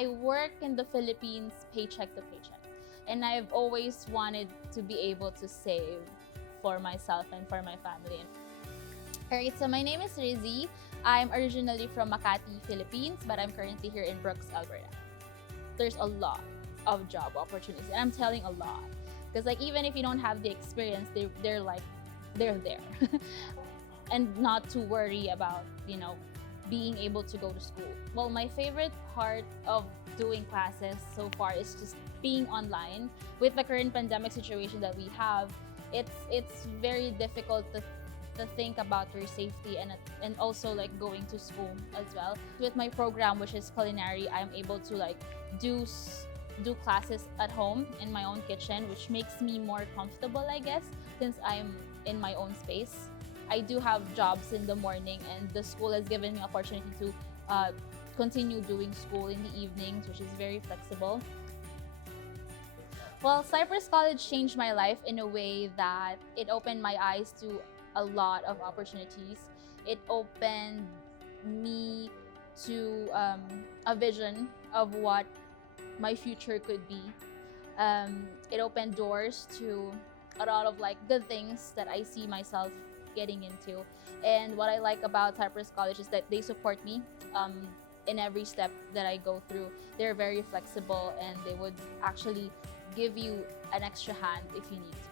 I work in the Philippines paycheck to paycheck, and I've always wanted to be able to save for myself and for my family. Alright, so my name is Rizzy. I'm originally from Makati, Philippines, but I'm currently here in Brooks, Alberta. There's a lot of job opportunities, and I'm telling a lot. Because like even if you don't have the experience, they're there. And not to worry about, being able to go to school. Well, my favorite part of doing classes so far is just being online. With the current pandemic situation that we have, it's very difficult to think about your safety and also like going to school as well. With my program, which is Culinary, I'm able to like do classes at home in my own kitchen, which makes me more comfortable, I guess, since I'm in my own space. I do have jobs in the morning, and the school has given me opportunity to continue doing school in the evenings, which is very flexible. Well, Cypress College changed my life in a way that it opened my eyes to a lot of opportunities. It opened me to a vision of what my future could be. It opened doors to a lot of like good things that I see myself getting into. And what I like about Cypress College is that they support me in every step that I go through. They're very flexible, and they would actually give you an extra hand if you need to.